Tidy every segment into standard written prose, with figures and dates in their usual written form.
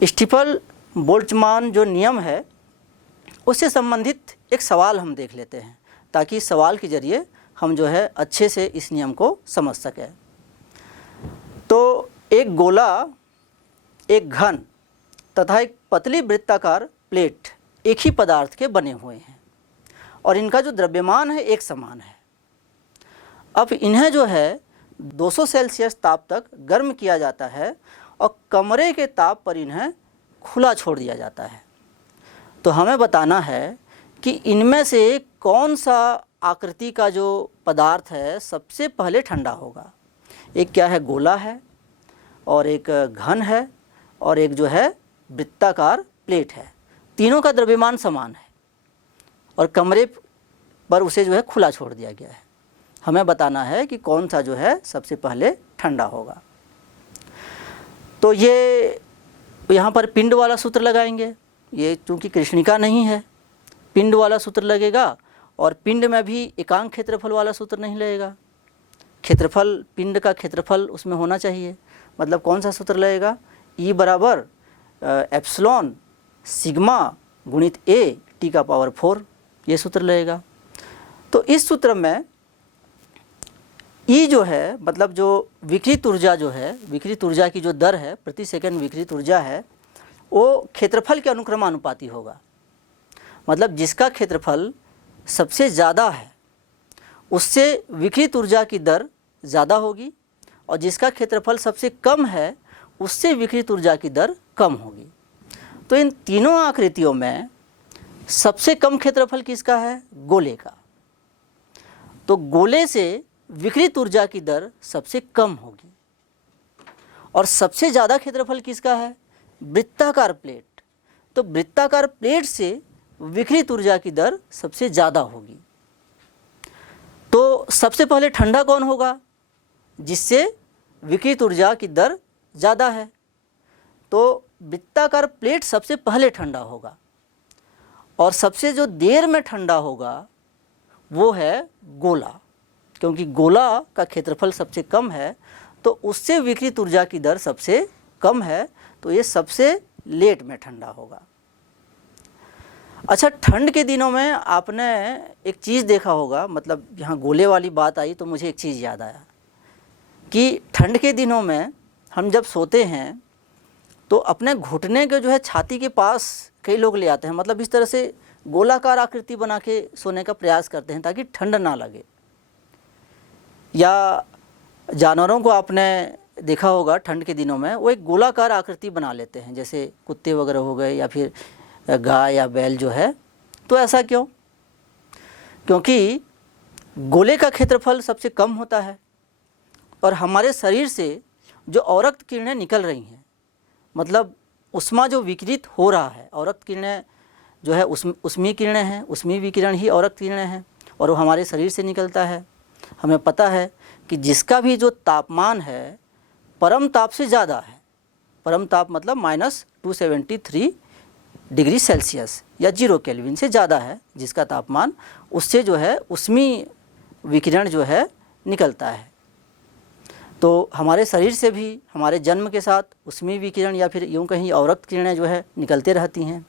Stephen Boltzmann जो नियम है उससे संबंधित एक सवाल हम देख लेते हैं, ताकि इस सवाल के ज़रिए हम जो है अच्छे से इस नियम को समझ सकें। तो एक गोला, एक घन तथा एक पतली वृत्ताकार प्लेट एक ही पदार्थ के बने हुए हैं और इनका जो द्रव्यमान है एक समान है। अब इन्हें जो है 200 सेल्सियस ताप तक गर्म किया जाता है और कमरे के ताप पर इन्हें खुला छोड़ दिया जाता है। तो हमें बताना है कि इनमें से कौन सा आकृति का जो पदार्थ है सबसे पहले ठंडा होगा। एक क्या है, गोला है, और एक घन है, और एक जो है वृत्ताकार प्लेट है। तीनों का द्रव्यमान समान है और कमरे पर उसे जो है खुला छोड़ दिया गया है। हमें बताना है कि कौन सा जो है सबसे पहले ठंडा होगा। तो ये यहाँ पर पिंड वाला सूत्र लगाएंगे। ये चूँकि कृष्णिका नहीं है, पिंड वाला सूत्र लगेगा, और पिंड में भी एकांक क्षेत्रफल वाला सूत्र नहीं लगेगा। क्षेत्रफल, पिंड का क्षेत्रफल उसमें होना चाहिए। मतलब कौन सा सूत्र लगेगा, E बराबर एप्सिलॉन सिग्मा गुणित A T का पावर 4, ये सूत्र लगेगा। तो इस सूत्र में E जो है, मतलब जो विकृत ऊर्जा जो है, विकृत ऊर्जा की जो दर है, प्रति सेकंड विकृत ऊर्जा है, वो क्षेत्रफल के अनुक्रमानुपाती होगा। मतलब जिसका क्षेत्रफल सबसे ज़्यादा है उससे विकृत ऊर्जा की दर ज़्यादा होगी, और जिसका क्षेत्रफल सबसे कम है उससे विकृत ऊर्जा की दर कम होगी। तो इन तीनों आकृतियों में सबसे कम क्षेत्रफल किसका है, गोले का। तो गोले से विकृत ऊर्जा की दर सबसे कम होगी। और सबसे ज़्यादा क्षेत्रफल किसका है, वृत्ताकार प्लेट। तो वृत्ताकार प्लेट से विकृत ऊर्जा की दर सबसे ज़्यादा होगी। तो सबसे पहले ठंडा कौन होगा, जिससे विकृत ऊर्जा की दर ज़्यादा है। तो वृत्ताकार प्लेट सबसे पहले ठंडा होगा, और सबसे जो देर में ठंडा होगा वो है गोला, क्योंकि गोला का क्षेत्रफल सबसे कम है तो उससे विकृत ऊर्जा की दर सबसे कम है, तो ये सबसे लेट में ठंडा होगा। अच्छा, ठंड के दिनों में आपने एक चीज़ देखा होगा, मतलब यहाँ गोले वाली बात आई तो मुझे एक चीज़ याद आया कि ठंड के दिनों में हम जब सोते हैं तो अपने घुटने के जो है छाती के पास कई लोग ले आते हैं। मतलब इस तरह से गोलाकार आकृति बना के सोने का प्रयास करते हैं ताकि ठंड ना लगे। या जानवरों को आपने देखा होगा ठंड के दिनों में वो एक गोलाकार आकृति बना लेते हैं, जैसे कुत्ते वगैरह हो गए या फिर गाय या बैल जो है। तो ऐसा क्यों? क्योंकि गोले का क्षेत्रफल सबसे कम होता है और हमारे शरीर से जो अवरक्त किरणें निकल रही हैं, मतलब उष्मा जो विकिरित हो रहा है, अवरक्त किरणें जो है उष्मीय किरणें हैं, उष्मीय विकिरण ही अवरक्त किरणें हैं, और वो हमारे शरीर से निकलता है। हमें पता है कि जिसका भी जो तापमान है परम ताप से ज़्यादा है, परम ताप मतलब -273 डिग्री सेल्सियस या 0 केल्विन से ज़्यादा है जिसका तापमान, उससे जो है उष्मीय विकिरण जो है निकलता है। तो हमारे शरीर से भी हमारे जन्म के साथ उष्मीय विकिरण या फिर यूँ कहीं अवरक्त किरणें जो है निकलते रहती हैं,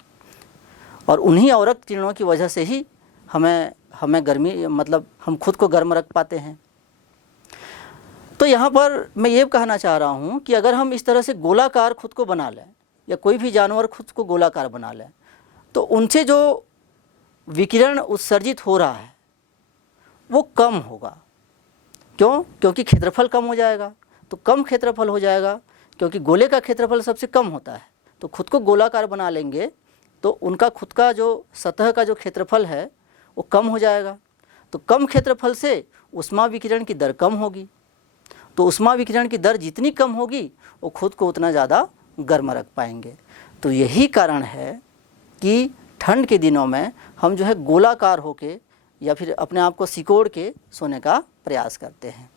और उन्हीं अवरक्त किरणों की वजह से ही हमें गर्मी, मतलब हम खुद को गर्म रख पाते हैं। तो यहाँ पर मैं ये कहना चाह रहा हूँ कि अगर हम इस तरह से गोलाकार खुद को बना लें या कोई भी जानवर खुद को गोलाकार बना लें तो उनसे जो विकिरण उत्सर्जित हो रहा है वो कम होगा। क्यों? क्योंकि क्षेत्रफल कम हो जाएगा। तो कम क्षेत्रफल हो जाएगा क्योंकि गोले का क्षेत्रफल सबसे कम होता है। तो खुद को गोलाकार बना लेंगे तो उनका खुद का जो सतह का जो क्षेत्रफल है वो कम हो जाएगा। तो कम क्षेत्रफल से ऊष्मा विकिरण की दर कम होगी। तो ऊष्मा विकिरण की दर जितनी कम होगी वो खुद को उतना ज़्यादा गर्म रख पाएंगे। तो यही कारण है कि ठंड के दिनों में हम जो है गोलाकार होके या फिर अपने आप को सिकोड़ के सोने का प्रयास करते हैं।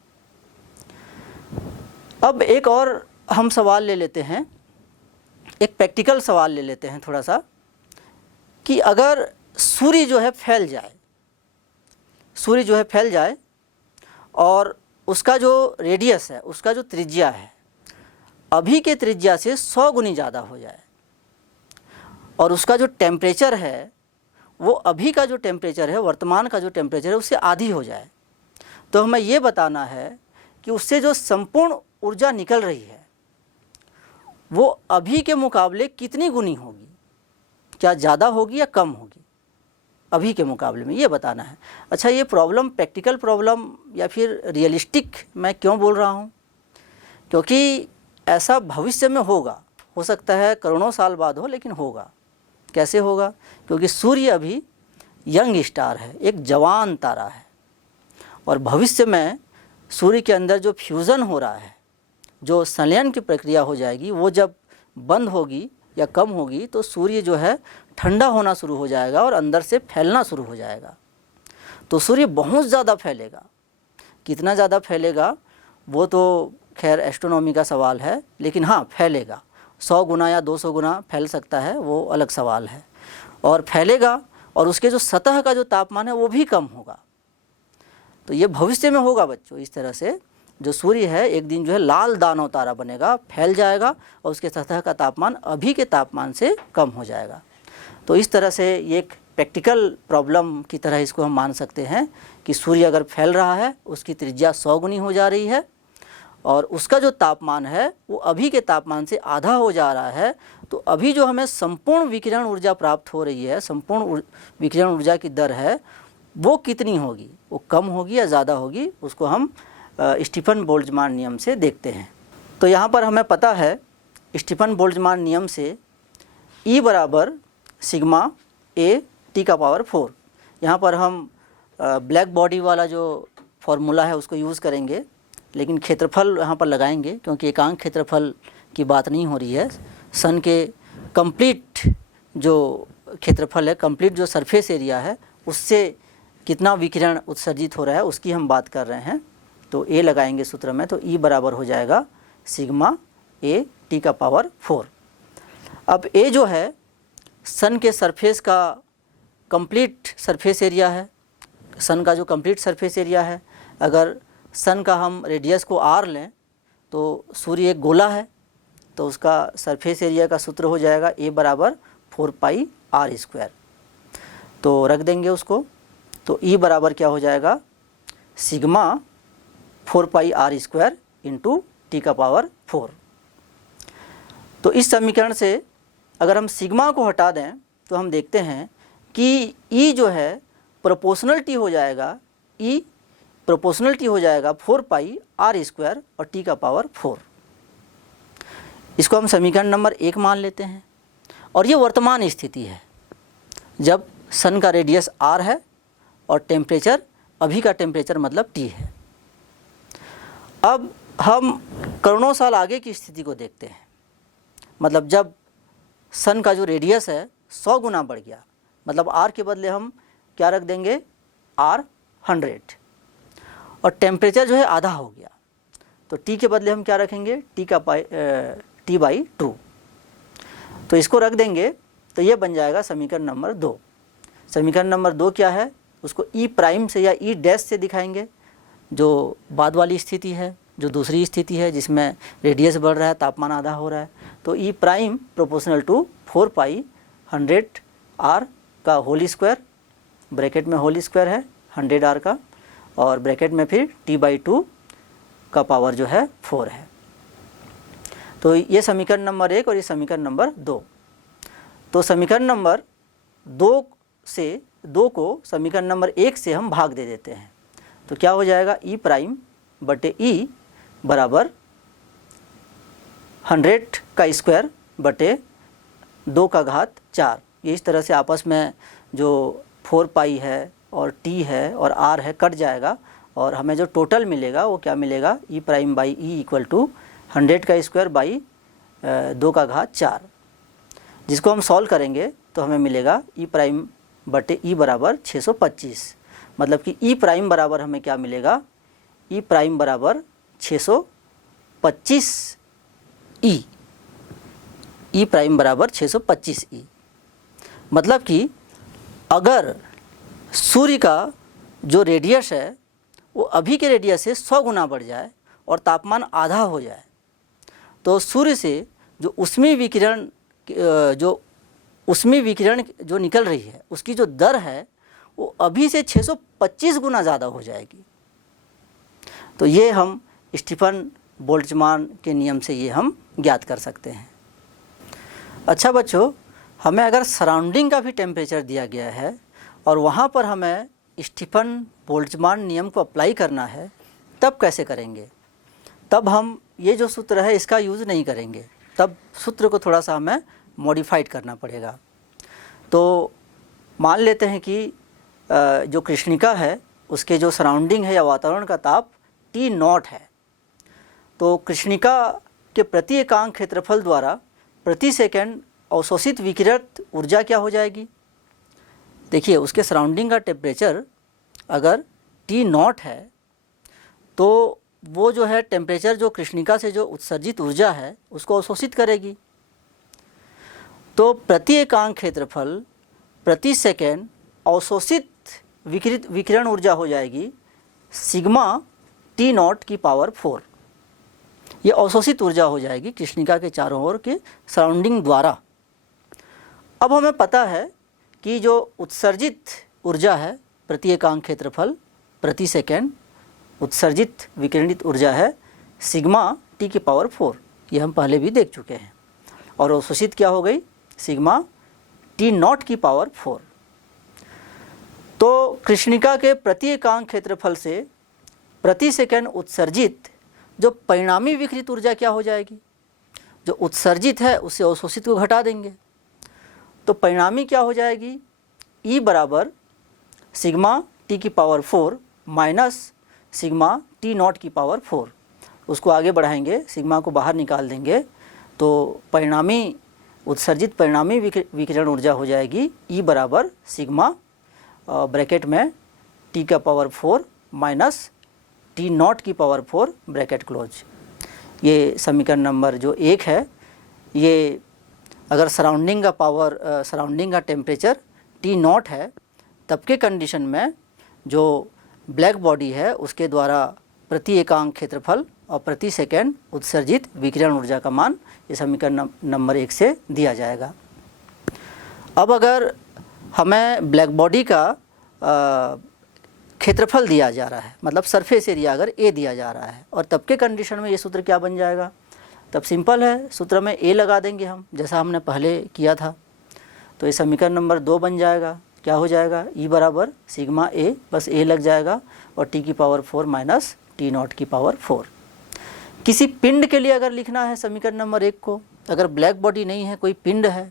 अब एक और हम सवाल ले लेते हैं, एक प्रैक्टिकल सवाल ले लेते हैं थोड़ा सा, कि अगर सूर्य जो है फैल जाए, सूर्य जो है फैल जाए और उसका जो रेडियस है, उसका जो त्रिज्या है अभी के त्रिज्या से 100 गुनी ज़्यादा हो जाए, और उसका जो टेम्परेचर है वो अभी का जो टेम्परेचर है, वर्तमान का जो टेम्परेचर है, उससे आधी हो जाए, तो हमें ये बताना है कि उससे जो संपूर्ण ऊर्जा निकल रही है वो अभी के मुकाबले कितनी गुनी होगी, क्या ज़्यादा होगी या कम होगी अभी के मुकाबले में, ये बताना है। अच्छा, ये प्रॉब्लम प्रैक्टिकल प्रॉब्लम या फिर रियलिस्टिक मैं क्यों बोल रहा हूँ, क्योंकि ऐसा भविष्य में होगा, हो सकता है करोड़ों साल बाद हो, लेकिन होगा। कैसे होगा? क्योंकि सूर्य अभी यंग स्टार है, एक जवान तारा है, और भविष्य में सूर्य के अंदर जो फ्यूज़न हो रहा है, जो संलयन की प्रक्रिया हो जाएगी, वो जब बंद होगी या कम होगी तो सूर्य जो है ठंडा होना शुरू हो जाएगा और अंदर से फैलना शुरू हो जाएगा। तो सूर्य बहुत ज़्यादा फैलेगा। कितना ज़्यादा फैलेगा वो तो खैर एस्ट्रोनॉमी का सवाल है, लेकिन हाँ फैलेगा, 100 गुना या 200 गुना फैल सकता है, वो अलग सवाल है। और फैलेगा और उसके जो सतह का जो तापमान है वो भी कम होगा। तो ये भविष्य में होगा बच्चों। इस तरह से जो सूर्य है एक दिन जो है लाल दानव तारा बनेगा, फैल जाएगा और उसके सतह का तापमान अभी के तापमान से कम हो जाएगा। तो इस तरह से ये एक प्रैक्टिकल प्रॉब्लम की तरह इसको हम मान सकते हैं कि सूर्य अगर फैल रहा है, उसकी त्रिज्या 100 गुनी हो जा रही है और उसका जो तापमान है वो अभी के तापमान से आधा हो जा रहा है, तो अभी जो हमें संपूर्ण विकिरण ऊर्जा प्राप्त हो रही है, संपूर्ण विकिरण ऊर्जा की दर है, वो कितनी होगी, वो कम होगी या ज़्यादा होगी, उसको हम स्टीफन बोल्ट्जमान नियम से देखते हैं। तो यहाँ पर हमें पता है स्टीफन बोल्ट्जमान नियम से E बराबर सिग्मा ए टी का पावर 4। यहाँ पर हम ब्लैक बॉडी वाला जो फॉर्मूला है उसको यूज़ करेंगे, लेकिन क्षेत्रफल यहाँ पर लगाएंगे क्योंकि एकांक क्षेत्रफल की बात नहीं हो रही है। सन के कंप्लीट जो क्षेत्रफल है, कंप्लीट जो सरफेस एरिया है, उससे कितना विकिरण उत्सर्जित हो रहा है उसकी हम बात कर रहे हैं। तो ए लगाएंगे सूत्र में, तो E बराबर हो जाएगा सिग्मा ए टी का पावर 4। अब ए जो है सन के सरफेस का कंप्लीट सरफेस एरिया है, सन का जो कंप्लीट सरफेस एरिया है। अगर सन का हम रेडियस को r लें तो सूर्य एक गोला है, तो उसका सरफेस एरिया का सूत्र हो जाएगा ए बराबर 4 पाई r स्क्वायर। तो रख देंगे उसको, तो E बराबर क्या हो जाएगा सिग्मा 4 पाई r स्क्वायर इंटू टी का पावर 4। तो इस समीकरण से अगर हम सिग्मा को हटा दें तो हम देखते हैं कि E जो है प्रोपोर्शनल टी हो जाएगा, E प्रोपोर्शनल टी हो जाएगा 4 पाई r स्क्वायर और टी का पावर 4। इसको हम समीकरण नंबर 1 मान लेते हैं। और ये वर्तमान स्थिति है जब सन का रेडियस r है और टेम्परेचर अभी का टेम्परेचर मतलब T है। अब हम करोड़ों साल आगे की स्थिति को देखते हैं, मतलब जब सन का जो रेडियस है 100 गुना बढ़ गया, मतलब r के बदले हम क्या रख देंगे r 100, और टेम्परेचर जो है आधा हो गया, तो T के बदले हम क्या रखेंगे T बाई 2। तो इसको रख देंगे तो ये बन जाएगा समीकरण नंबर 2। समीकरण नंबर 2 क्या है, उसको E प्राइम से या E डैश से दिखाएंगे, जो बाद वाली स्थिति है, जो दूसरी स्थिति है जिसमें रेडियस बढ़ रहा है, तापमान आधा हो रहा है। तो E prime proportional to 4 pi 100 r का होल स्क्वायर, ब्रैकेट में होल स्क्वायर है 100 r का, और ब्रैकेट में फिर T बाई 2 का पावर जो है 4 है। तो ये समीकरण नंबर 1 और ये समीकरण नंबर 2। तो समीकरण नंबर 2 को समीकरण नंबर 1 से हम भाग दे देते हैं, तो क्या हो जाएगा E प्राइम बटे E बराबर 100 का स्क्वायर बटे 2 का घात 4। ये इस तरह से आपस में जो 4 पाई है और T है और R है कट जाएगा, और हमें जो टोटल मिलेगा वो क्या मिलेगा E prime by E equal to 100 का स्क्वायर बाई 2 का घात 4, जिसको हम सॉल्व करेंगे तो हमें मिलेगा E प्राइम बटे E बराबर 625। मतलब कि E प्राइम बराबर हमें क्या मिलेगा, E प्राइम बराबर 625 E, E प्राइम बराबर 625 E। मतलब कि अगर सूर्य का जो रेडियस है वो अभी के रेडियस से 100 गुना बढ़ जाए और तापमान आधा हो जाए, तो सूर्य से जो ऊष्मीय विकिरण जो उसमें विकिरण जो निकल रही है उसकी जो दर है वो अभी से 625 गुना ज़्यादा हो जाएगी। तो ये हम स्टीफन बोल्ट्जमान के नियम से ये हम ज्ञात कर सकते हैं। अच्छा बच्चों, हमें अगर सराउंडिंग का भी टेम्परेचर दिया गया है और वहाँ पर हमें स्टीफन बोल्ट्जमान नियम को अप्लाई करना है, तब कैसे करेंगे? तब हम ये जो सूत्र है इसका यूज़ नहीं करेंगे, तब सूत्र को थोड़ा सा हमें मॉडिफाइड करना पड़ेगा। तो मान लेते हैं कि जो कृष्णिका है उसके जो सराउंडिंग है या वातावरण का ताप T0 है, तो कृष्णिका के प्रति एकांक क्षेत्रफल द्वारा प्रति सेकंड अवशोषित विकिरित ऊर्जा क्या हो जाएगी? देखिए, उसके सराउंडिंग का टेम्परेचर अगर T0 है तो वो जो है टेम्परेचर जो कृष्णिका से जो उत्सर्जित ऊर्जा है उसको अवशोषित करेगी। तो प्रति एकांक क्षेत्रफल प्रति सेकंड अवशोषित विकिरण ऊर्जा हो जाएगी सिग्मा T0 की पावर 4। ये अवशोषित ऊर्जा हो जाएगी कृष्णिका के चारों ओर के सराउंडिंग द्वारा। अब हमें पता है कि जो उत्सर्जित ऊर्जा है प्रति एकांक क्षेत्रफल प्रति सेकंड उत्सर्जित विकिरणित ऊर्जा है सिग्मा T की पावर 4। ये हम पहले भी देख चुके हैं। और अवशोषित क्या हो गई? सिग्मा T0 की पावर 4। तो कृष्णिका के प्रति एकांक क्षेत्रफल से प्रति सेकंड उत्सर्जित जो परिणामी विकिरित ऊर्जा क्या हो जाएगी? जो उत्सर्जित है उससे अवशोषित को घटा देंगे, तो परिणामी क्या हो जाएगी? E बराबर सिग्मा T की पावर 4 माइनस सिग्मा T0 की पावर 4। उसको आगे बढ़ाएंगे, सिग्मा को बाहर निकाल देंगे, तो परिणामी उत्सर्जित परिणामी विकिरण ऊर्जा हो जाएगी E बराबर सिग्मा ब्रैकेट में T का पावर 4 माइनस T0 की पावर 4 ब्रैकेट क्लोज। ये समीकरण नंबर जो 1 है, ये अगर सराउंडिंग का टेम्परेचर T0 है तब के कंडीशन में जो ब्लैक बॉडी है उसके द्वारा प्रति एकांक क्षेत्रफल और प्रति सेकंड उत्सर्जित विकिरण ऊर्जा का मान ये समीकरण नंबर 1 से दिया जाएगा। अब अगर हमें ब्लैक बॉडी का क्षेत्रफल दिया जा रहा है, मतलब सरफेस एरिया अगर A दिया जा रहा है, और तब के कंडीशन में ये सूत्र क्या बन जाएगा? तब सिंपल है, सूत्र में A लगा देंगे हम, जैसा हमने पहले किया था। तो ये समीकरण नंबर 2 बन जाएगा। क्या हो जाएगा? E बराबर सिग्मा A, बस A लग जाएगा, और T की पावर 4 माइनस T0 की पावर 4। किसी पिंड के लिए अगर लिखना है समीकरण नंबर 1 को, अगर ब्लैक बॉडी नहीं है, कोई पिंड है,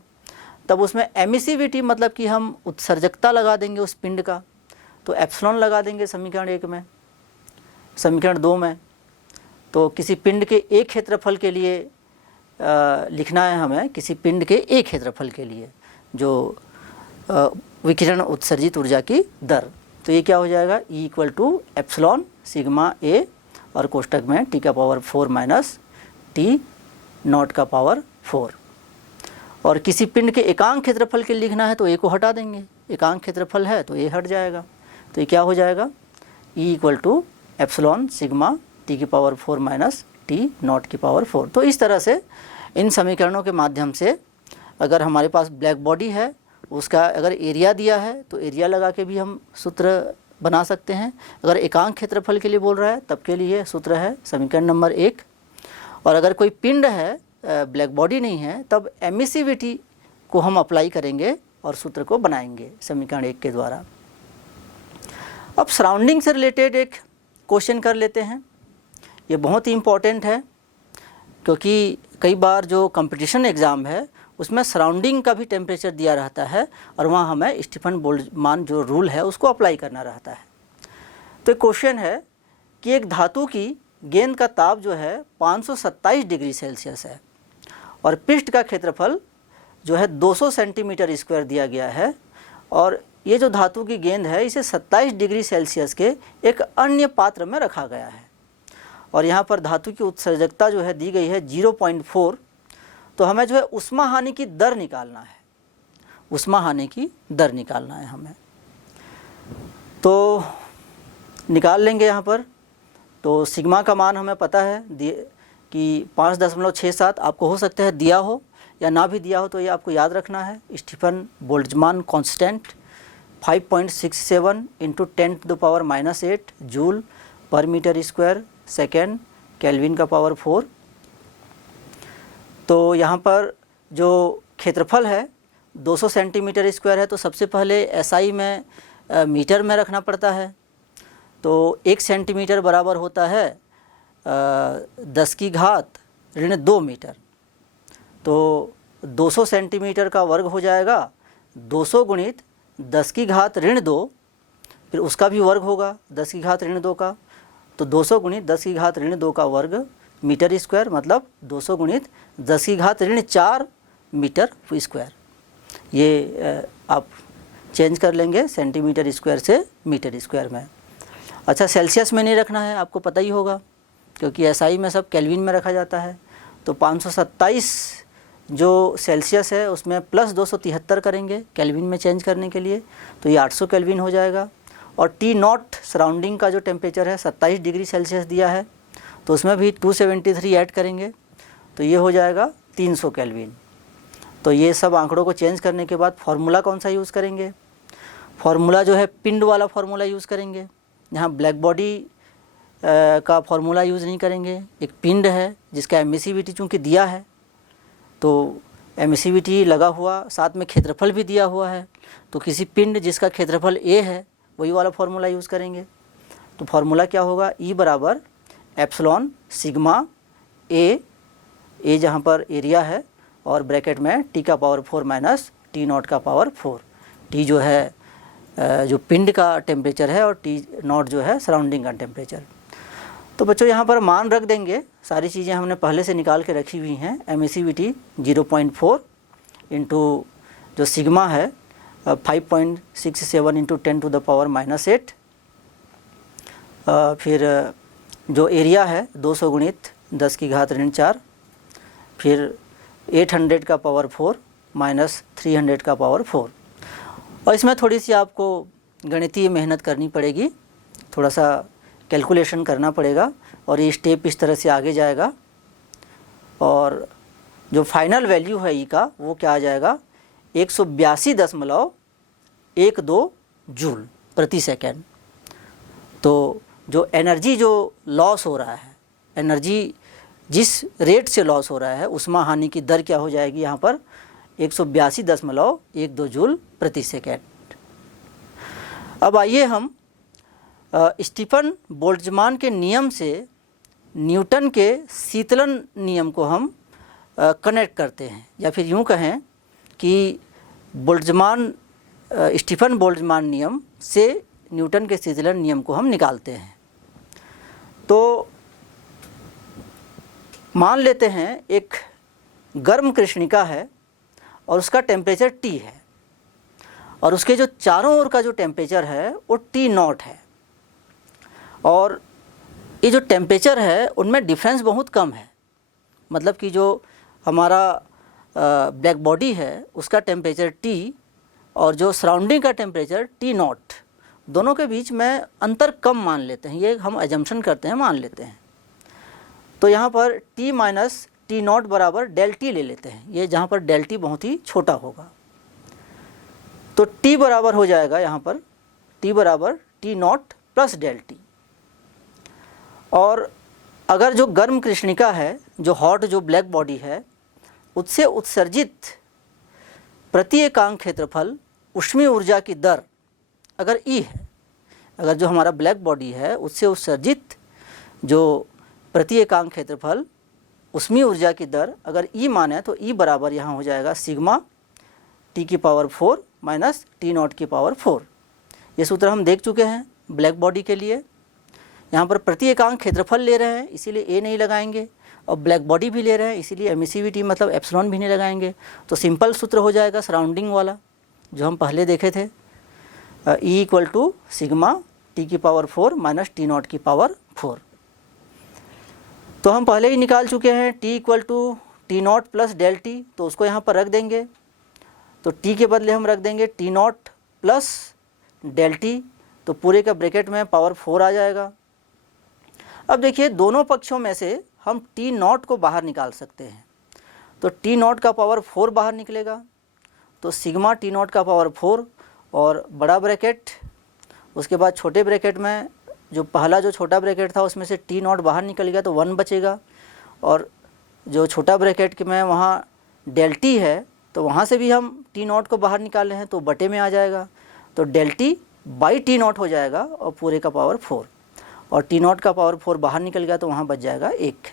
तब उसमें एमिसिविटी मतलब कि हम उत्सर्जकता लगा देंगे उस पिंड का, तो एप्सिलॉन लगा देंगे समीकरण 1 में। समीकरण 2 में तो किसी पिंड के एक क्षेत्रफल के लिए लिखना है हमें, किसी पिंड के एक क्षेत्रफल के लिए जो विकिरण उत्सर्जित ऊर्जा की दर, तो ये क्या हो जाएगा? E equal to epsilon sigma A और कोष्टक में T का पावर 4 माइनस T0 का पावर 4। और किसी पिंड के एकांक क्षेत्रफल के लिखना है तो A को हटा देंगे, एकांक क्षेत्रफल है तो A हट जाएगा, तो ये क्या हो जाएगा? E equal to epsilon sigma T की पावर 4 माइनस T0 की पावर 4। तो इस तरह से इन समीकरणों के माध्यम से अगर हमारे पास ब्लैक बॉडी है, उसका अगर एरिया दिया है तो एरिया लगा के भी हम सूत्र बना सकते हैं। अगर एकांक क्षेत्रफल के लिए बोल रहा है तब के लिए सूत्र है समीकरण नंबर 1। और अगर कोई पिंड है, ब्लैक बॉडी नहीं है, तब एमिसिविटी को हम अप्लाई करेंगे और सूत्र को बनाएंगे समीकरण 1 के द्वारा। अब सराउंडिंग से रिलेटेड एक क्वेश्चन कर लेते हैं। ये बहुत ही इम्पॉर्टेंट है, क्योंकि कई बार जो कंपटीशन एग्ज़ाम है उसमें सराउंडिंग का भी टेम्परेचर दिया रहता है और वहाँ हमें स्टीफन बोल्ट्जमान जो रूल है उसको अप्लाई करना रहता है। तो क्वेश्चन है कि एक धातु की गेंद का ताप जो है 527 डिग्री सेल्सियस है और पृष्ठ का क्षेत्रफल जो है 200 सेंटीमीटर स्क्वायर दिया गया है, और ये जो धातु की गेंद है इसे 27 डिग्री सेल्सियस के एक अन्य पात्र में रखा गया है, और यहाँ पर धातु की उत्सर्जकता जो है दी गई है 0.4। तो हमें जो है ऊष्मा हानि की दर निकालना है, ऊष्मा हानि की दर निकालना है हमें। तो निकाल लेंगे यहाँ पर। तो सिग्मा का मान हमें पता है कि 5.67 आपको हो सकता है दिया हो, या ना भी दिया हो तो ये आपको याद रखना है। Stefan Boltzmann constant 5.67 into 10⁻⁻8 joule per metre square second, kelvin का पावर 4। तो यहाँ पर जो क्षेत्रफल है 200 सेंटीमीटर स्क्वायर है, तो सबसे पहले एसआई में मीटर में रखना पड़ता है। तो 1 सेंटीमीटर बराबर होता है 10⁻2 मीटर। तो 200 सेंटीमीटर का वर्ग हो जाएगा 200 गुणित 10⁻2, फिर उसका भी वर्ग होगा 10⁻2 का। तो 200 गुणित 10⁻2 का वर्ग मीटर स्क्वायर, मतलब 200 गुणित 10⁻4 मीटर स्क्वायर। ये आप चेंज कर लेंगे सेंटीमीटर स्क्वायर से मीटर स्क्वायर में। अच्छा, सेल्सियस में नहीं रखना है, आपको पता ही होगा, क्योंकि एसआई में सब केल्विन में रखा जाता है। तो 527 जो सेल्सियस है उसमें प्लस 273 करेंगे केल्विन में चेंज करने के लिए, तो ये 800 केल्विन हो जाएगा। और टी नॉट सराउंडिंग का जो टेम्परेचर है 27 डिग्री सेल्सियस दिया है, तो उसमें भी 273 ऐड करेंगे, तो ये हो जाएगा 300 केल्विन। तो ये सब आंकड़ों को चेंज करने के बाद फार्मूला कौन सा यूज़ करेंगे? फार्मूला जो है पिंड वाला फार्मूला यूज़ करेंगे। यहाँ ब्लैक बॉडी का फार्मूला यूज़ नहीं करेंगे। एक पिंड है जिसका एमिसिविटी चूँकि दिया है, तो एमिसिविटी लगा हुआ, साथ में क्षेत्रफल भी दिया हुआ है, तो किसी पिंड जिसका क्षेत्रफल ए है वही वाला फार्मूला यूज़ करेंगे। तो फार्मूला क्या होगा? ई बराबर एप्सिलॉन सिग्मा ए जहाँ पर एरिया है और ब्रैकेट में टी का पावर 4 माइनस टी नॉट का पावर 4। टी जो है जो पिंड का टेम्परेचर है और टी नॉट जो है सराउंडिंग का टेम्परेचर। तो बच्चों यहाँ पर मान रख देंगे, सारी चीज़ें हमने पहले से निकाल के रखी हुई हैं। एमिसिविटी 0.4 इंटू जो सिग्मा है 5.67 इंटू 10⁻⁻8, फिर जो एरिया है 200 गुणित 10⁻4, फिर 800 का पावर 4 माइनस 300 का पावर 4। और इसमें थोड़ी सी आपको गणितीय मेहनत करनी पड़ेगी, थोड़ा सा कैलकुलेशन करना पड़ेगा, और ये स्टेप इस तरह से आगे जाएगा। और जो फाइनल वैल्यू है ई का वो क्या आ जाएगा? 182.12 जूल प्रति सेकेंड। तो जो एनर्जी जो लॉस हो रहा है, एनर्जी जिस रेट से लॉस हो रहा है, उष्मा हानि की दर क्या हो जाएगी यहाँ पर? 182.12 जूल प्रति सेकेंड। अब आइए हम स्टीफन बोल्ट्जमान के नियम से न्यूटन के शीतलन नियम को हम कनेक्ट करते हैं, या फिर यूँ कहें कि स्टीफन बोल्ट्जमान नियम से न्यूटन के शीतलन नियम को हम निकालते हैं। तो मान लेते हैं एक गर्म कृष्णिका है और उसका टेम्परेचर T है, और उसके जो चारों ओर का जो टेम्परेचर है वो T नॉट है, और ये जो टेम्परेचर है उनमें डिफरेंस बहुत कम है। मतलब कि जो हमारा ब्लैक बॉडी है उसका टेम्परेचर T और जो सराउंडिंग का टेम्परेचर T नॉट, दोनों के बीच में अंतर कम मान लेते हैं। ये हम एजम्पशन करते हैं, मान लेते हैं। तो यहाँ पर T माइनस टी नॉट बराबर डेल टी ले लेते हैं, ये जहाँ पर डेल टी बहुत ही छोटा होगा। तो T बराबर हो जाएगा यहाँ पर T बराबर T naught plus del T. और अगर जो गर्म कृष्णिका है, जो हॉट जो ब्लैक बॉडी है, उससे उत्सर्जित प्रति एकांक क्षेत्रफल ऊष्मीय ऊर्जा की दर अगर E है, अगर जो हमारा ब्लैक बॉडी है उससे उत्सर्जित जो प्रति एकांक क्षेत्रफल ऊष्मीय ऊर्जा की दर अगर E माने, तो E बराबर यहाँ हो जाएगा सिग्मा T की पावर 4 माइनस टी नॉट की पावर 4। ये सूत्र हम देख चुके हैं ब्लैक बॉडी के लिए। यहाँ पर प्रति एकांक क्षेत्रफल ले रहे हैं इसीलिए ए नहीं लगाएंगे, और ब्लैक बॉडी भी ले रहे हैं इसीलिए एमिसिविटी मतलब एप्सिलॉन भी नहीं लगाएंगे। तो सिंपल सूत्र हो जाएगा सराउंडिंग वाला जो हम पहले देखे थे, E equal to sigma T की पावर 4 माइनस टी नॉट की पावर 4। तो हम पहले ही निकाल चुके हैं T equal to T naught plus del T, तो उसको यहाँ पर रख देंगे। तो T के बदले हम रख देंगे T naught plus del T, तो पूरे का ब्रैकेट में पावर 4 आ जाएगा। अब देखिए दोनों पक्षों में से हम टी नॉट को बाहर निकाल सकते हैं। तो टी नॉट का पावर 4 बाहर निकलेगा, तो सिग्मा टी नॉट का पावर 4 और बड़ा ब्रैकेट, उसके बाद छोटे ब्रैकेट में जो पहला जो छोटा ब्रैकेट था उसमें से टी नॉट बाहर निकल गया तो 1 बचेगा, और जो छोटा ब्रैकेट में वहाँ डेल टी है तो वहाँ से भी हम टी नॉट को बाहर निकाले हैं तो बटे में आ जाएगा, तो del T by T naught हो जाएगा और पूरे का पावर 4, और टी नॉट का पावर 4 बाहर निकल गया तो वहाँ बच जाएगा 1।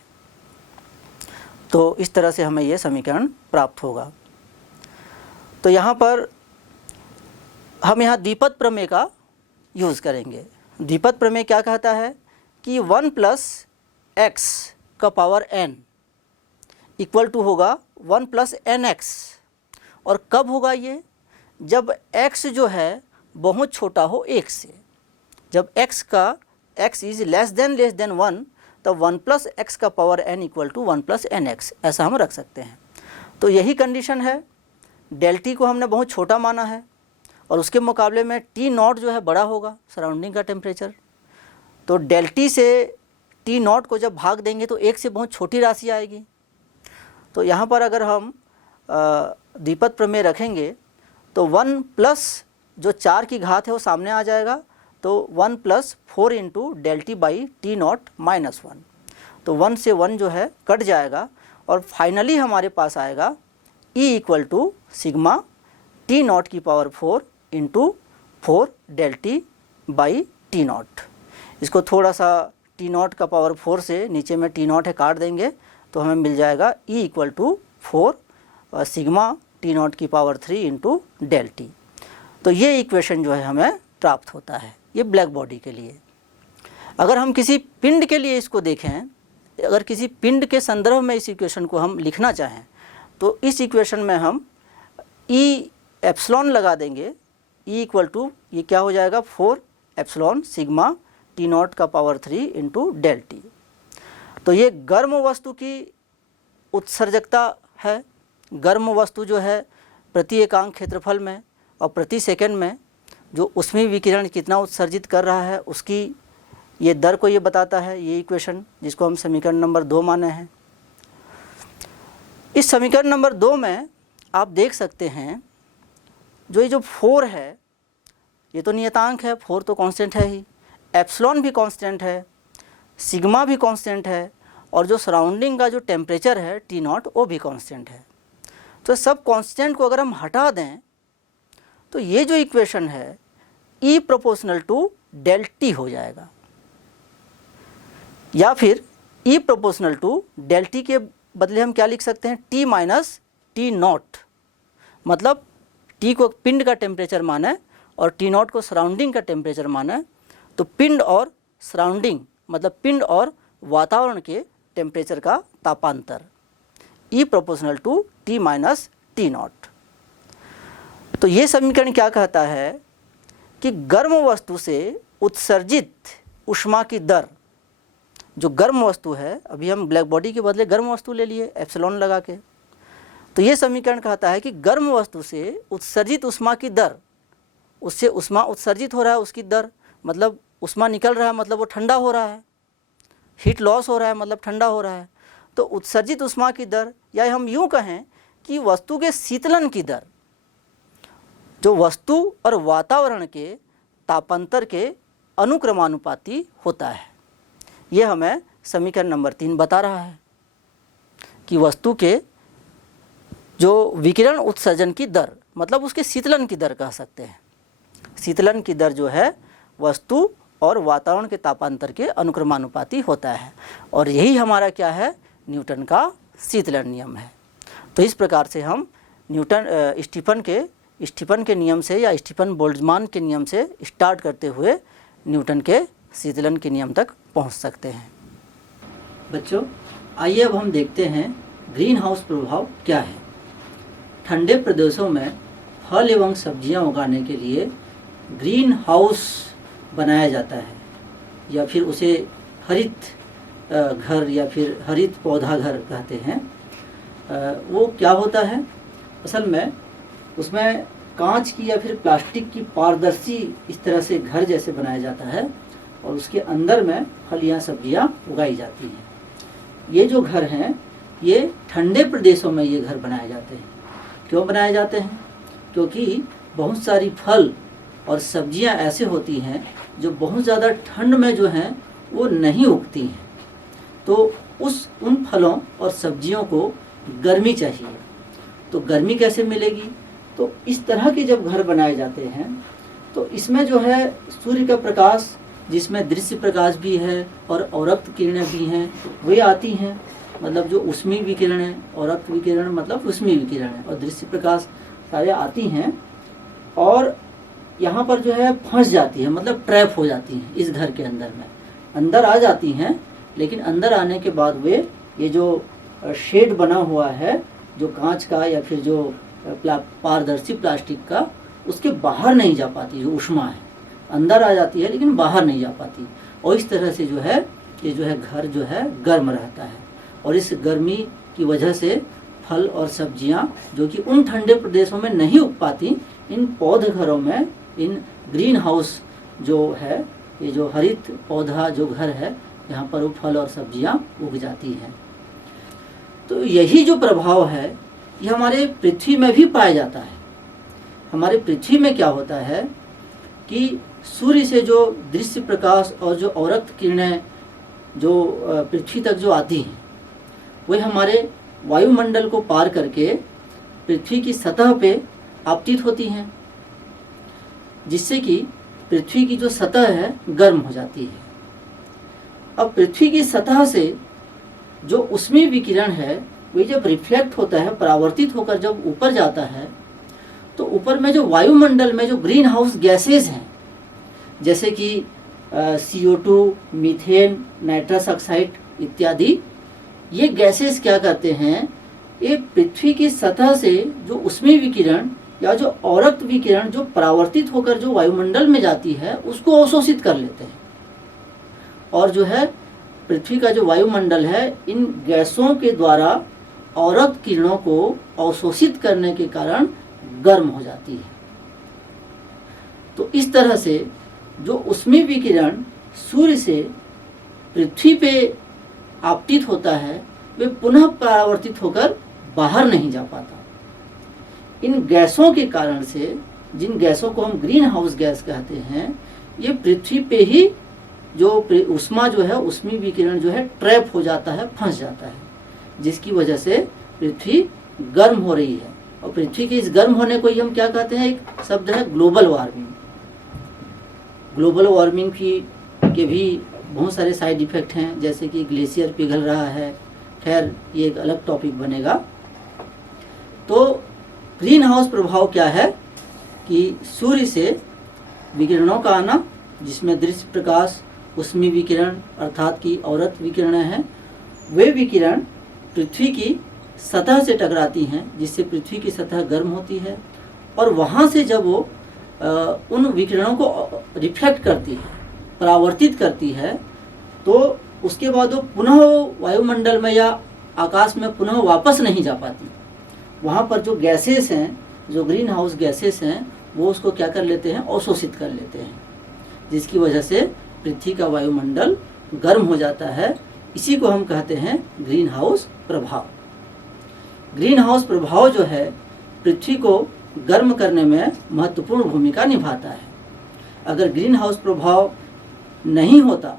तो इस तरह से हमें ये समीकरण प्राप्त होगा। तो यहाँ पर हम यहाँ द्विपद प्रमेय का यूज़ करेंगे। द्विपद प्रमेय क्या कहता है कि 1 प्लस एक्स का पावर n इक्वल टू होगा 1 प्लस एन एक्स, और कब होगा ये, जब x जो है बहुत छोटा हो 1 से। जब x इज़ लेस देन 1 तब 1 प्लस एक्स का power n equal to 1 plus n x, ऐसा हम रख सकते हैं। तो यही कंडीशन है, डेल टी को हमने बहुत छोटा माना है और उसके मुकाबले में टी नॉट जो है बड़ा होगा सराउंडिंग का टेम्परेचर, तो डेल टी से टी नॉट को जब भाग देंगे तो 1 से बहुत छोटी राशि आएगी। तो यहाँ पर अगर हम द्विपद प्रमेय रखेंगे तो 1 प्लस जो 4 की घात है वो सामने आ जाएगा, तो 1 plus 4 into del T by T naught minus 1, तो 1 से 1 जो है कट जाएगा और फाइनली हमारे पास आएगा E equal to sigma T naught की power 4 into 4 del T by T naught. इसको थोड़ा सा टी नॉट का पावर 4 से नीचे में टी नॉट है काट देंगे तो हमें मिल जाएगा E equal to 4 sigma T naught की पावर 3 इंटू डेल टी। तो ये इक्वेशन जो है हमें प्राप्त होता है, ये ब्लैक बॉडी के लिए। अगर हम किसी पिंड के लिए इसको देखें, अगर किसी पिंड के संदर्भ में इस इक्वेशन को हम लिखना चाहें तो इस इक्वेशन में हम E एप्सिलॉन लगा देंगे। E इक्वल टू ये क्या हो जाएगा 4 एप्सिलॉन सिग्मा टी नॉट का पावर 3 इंटू डेल टी। तो ये गर्म वस्तु की उत्सर्जकता है। गर्म वस्तु जो है प्रति एकांक क्षेत्रफल में और प्रति सेकंड में जो ऊष्मीय विकिरण कितना उत्सर्जित कर रहा है उसकी ये दर को ये बताता है, ये इक्वेशन जिसको हम समीकरण नंबर 2 माने हैं। इस समीकरण नंबर 2 में आप देख सकते हैं जो ये जो 4 है ये तो नियतांक है, 4 तो कांस्टेंट है ही, एप्सिलॉन भी कांस्टेंट है, सिग्मा भी कांस्टेंट है, और जो सराउंडिंग का जो टेम्परेचर है टी नॉट वो भी कांस्टेंट है। तो सब कांस्टेंट को अगर हम हटा दें तो ये जो इक्वेशन है E proportional to del T हो जाएगा, या फिर E proportional to del T के बदले हम क्या लिख सकते हैं T माइनस टी नॉट। मतलब T को पिंड का टेम्परेचर माने और टी नॉट को सराउंडिंग का टेम्परेचर माने, तो पिंड और सराउंडिंग मतलब पिंड और वातावरण के टेम्परेचर का तापांतर E proportional to T minus T naught. तो ये समीकरण क्या कहता है कि गर्म वस्तु से उत्सर्जित ऊष्मा की दर, जो गर्म वस्तु है, अभी हम ब्लैक बॉडी के बदले गर्म वस्तु ले लिए एप्सिलॉन लगा के, तो ये समीकरण कहता है कि गर्म वस्तु से उत्सर्जित ऊष्मा की दर, उससे ऊष्मा उत्सर्जित हो रहा है उसकी दर मतलब ऊष्मा निकल रहा है मतलब वो ठंडा हो रहा है, हीट लॉस हो रहा है मतलब ठंडा हो रहा है। तो उत्सर्जित ऊष्मा की दर, या हम यूँ कहें कि वस्तु के शीतलन की दर, जो वस्तु और वातावरण के तापांतर के अनुक्रमानुपाती होता है, ये हमें समीकरण नंबर 3 बता रहा है कि वस्तु के जो विकिरण उत्सर्जन की दर मतलब उसके शीतलन की दर कह सकते हैं, शीतलन की दर जो है वस्तु और वातावरण के तापांतर के अनुक्रमानुपाती होता है, और यही हमारा क्या है, न्यूटन का शीतलन नियम है। तो इस प्रकार से हम स्टीफन के नियम से या स्टीफन बोल्ट्जमान के नियम से स्टार्ट करते हुए न्यूटन के शीतलन के नियम तक पहुंच सकते हैं। बच्चों, आइए अब हम देखते हैं ग्रीन हाउस प्रभाव क्या है। ठंडे प्रदेशों में फल एवं सब्जियां उगाने के लिए ग्रीन हाउस बनाया जाता है, या फिर उसे हरित घर या फिर हरित पौधा घर कहते हैं। वो क्या होता है, असल में उसमें कांच की या फिर प्लास्टिक की पारदर्शी इस तरह से घर जैसे बनाया जाता है और उसके अंदर में फलियां सब्जियां उगाई जाती हैं। ये जो घर हैं ये ठंडे प्रदेशों में ये घर बनाए जाते हैं। क्यों बनाए जाते हैं? क्योंकि बहुत सारी फल और सब्जियां ऐसे होती हैं जो बहुत ज़्यादा ठंड में जो हैं वो नहीं उगती हैं, तो उन फलों और सब्जियों को गर्मी चाहिए। तो गर्मी कैसे मिलेगी? तो इस तरह के जब घर बनाए जाते हैं तो इसमें जो है सूर्य का प्रकाश, जिसमें दृश्य प्रकाश भी है और अवरक्त किरणें भी हैं, वे आती हैं। मतलब जो ऊष्मीय विकिरणें, अवरक्त विकिरण मतलब ऊष्मीय विकिरणें और दृश्य प्रकाश सारे आती हैं और यहाँ पर जो है फंस जाती है, मतलब ट्रैप हो जाती हैं इस घर के अंदर में। अंदर आ जाती हैं, लेकिन अंदर आने के बाद वे ये जो शेड बना हुआ है जो कांच का या फिर जो पारदर्शी प्लास्टिक का, उसके बाहर नहीं जा पाती। जो ऊष्मा है अंदर आ जाती है लेकिन बाहर नहीं जा पाती, और इस तरह से जो है ये जो है घर जो है गर्म रहता है। और इस गर्मी की वजह से फल और सब्जियां जो कि उन ठंडे प्रदेशों में नहीं उग पाती, इन पौध घरों में, इन ग्रीन हाउस जो है, ये जो हरित पौधा जो घर है, यहाँ पर वो फल और सब्जियां उग जाती हैं। तो यही जो प्रभाव है ये हमारे पृथ्वी में भी पाया जाता है। हमारे पृथ्वी में क्या होता है कि सूर्य से जो दृश्य प्रकाश और जो अवरक्त किरणें जो पृथ्वी तक जो आती हैं, वे हमारे वायुमंडल को पार करके पृथ्वी की सतह पे आपतित होती हैं, जिससे कि पृथ्वी की जो सतह है गर्म हो जाती है। अब पृथ्वी की सतह से जो ऊष्मीय विकिरण है वे जब रिफ्लेक्ट होता है, परावर्तित होकर जब ऊपर जाता है, तो ऊपर में जो वायुमंडल में जो ग्रीन हाउस गैसेज हैं, जैसे कि CO2, मीथेन, नाइट्रस ऑक्साइड इत्यादि, ये गैसेस क्या करते हैं, ये पृथ्वी की सतह से जो ऊष्मीय विकिरण या जो अवरक्त विकिरण जो परावर्तित होकर जो वायुमंडल में जाती है उसको अवशोषित कर लेते हैं। और जो है पृथ्वी का जो वायुमंडल है इन गैसों के द्वारा अवरक्त किरणों को अवशोषित करने के कारण गर्म हो जाती है। तो इस तरह से जो ऊष्मीय विकिरण सूर्य से पृथ्वी पे आपतित होता है वे पुनः परावर्तित होकर बाहर नहीं जा पाता। इन गैसों के कारण से, जिन गैसों को हम ग्रीन हाउस गैस कहते हैं, ये पृथ्वी पे ही जो ऊष्मा जो है, ऊष्मीय विकिरण जो है ट्रैप हो जाता है, फंस जाता है, जिसकी वजह से पृथ्वी गर्म हो रही है। और पृथ्वी के इस गर्म होने को ही हम क्या कहते हैं, एक शब्द है ग्लोबल वार्मिंग। ग्लोबल वार्मिंग के भी बहुत सारे साइड इफेक्ट हैं, जैसे कि ग्लेशियर पिघल रहा है। खैर ये एक अलग टॉपिक बनेगा। तो ग्रीन हाउस प्रभाव क्या है कि सूर्य से विकिरणों का आना, जिसमें दृश्य प्रकाश, ऊष्मीय विकिरण अर्थात की अवरक्त विकिरणें हैं, वे विकिरण पृथ्वी की सतह से टकराती हैं, जिससे पृथ्वी की सतह गर्म होती है। और वहाँ से जब वो उन विकिरणों को रिफ्लेक्ट करती है, परावर्तित करती है, तो उसके बाद वो पुनः वायुमंडल में या आकाश में पुनः वापस नहीं जा पाती। वहाँ पर जो गैसेस हैं, जो ग्रीन हाउस गैसेस हैं, वो उसको क्या कर लेते हैं, अवशोषित कर लेते हैं, जिसकी वजह से पृथ्वी का वायुमंडल गर्म हो जाता है। इसी को हम कहते हैं ग्रीन हाउस प्रभाव। ग्रीन हाउस प्रभाव जो है पृथ्वी को गर्म करने में महत्वपूर्ण भूमिका निभाता है। अगर ग्रीन हाउस प्रभाव नहीं होता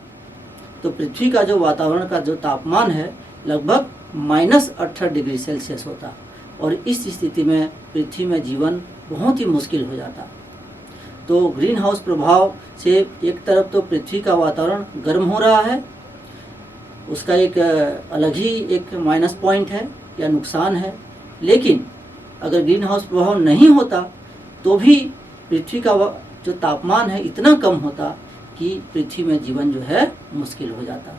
तो पृथ्वी का जो वातावरण का जो तापमान है लगभग -18 डिग्री सेल्सियस होता, और इस स्थिति में पृथ्वी में जीवन बहुत ही मुश्किल हो जाता। तो ग्रीन हाउस प्रभाव से एक तरफ तो पृथ्वी का वातावरण गर्म हो रहा है, उसका एक अलग ही एक माइनस पॉइंट है या नुकसान है, लेकिन अगर ग्रीन हाउस प्रभाव नहीं होता तो भी पृथ्वी का जो तापमान है इतना कम होता कि पृथ्वी में जीवन जो है मुश्किल हो जाता।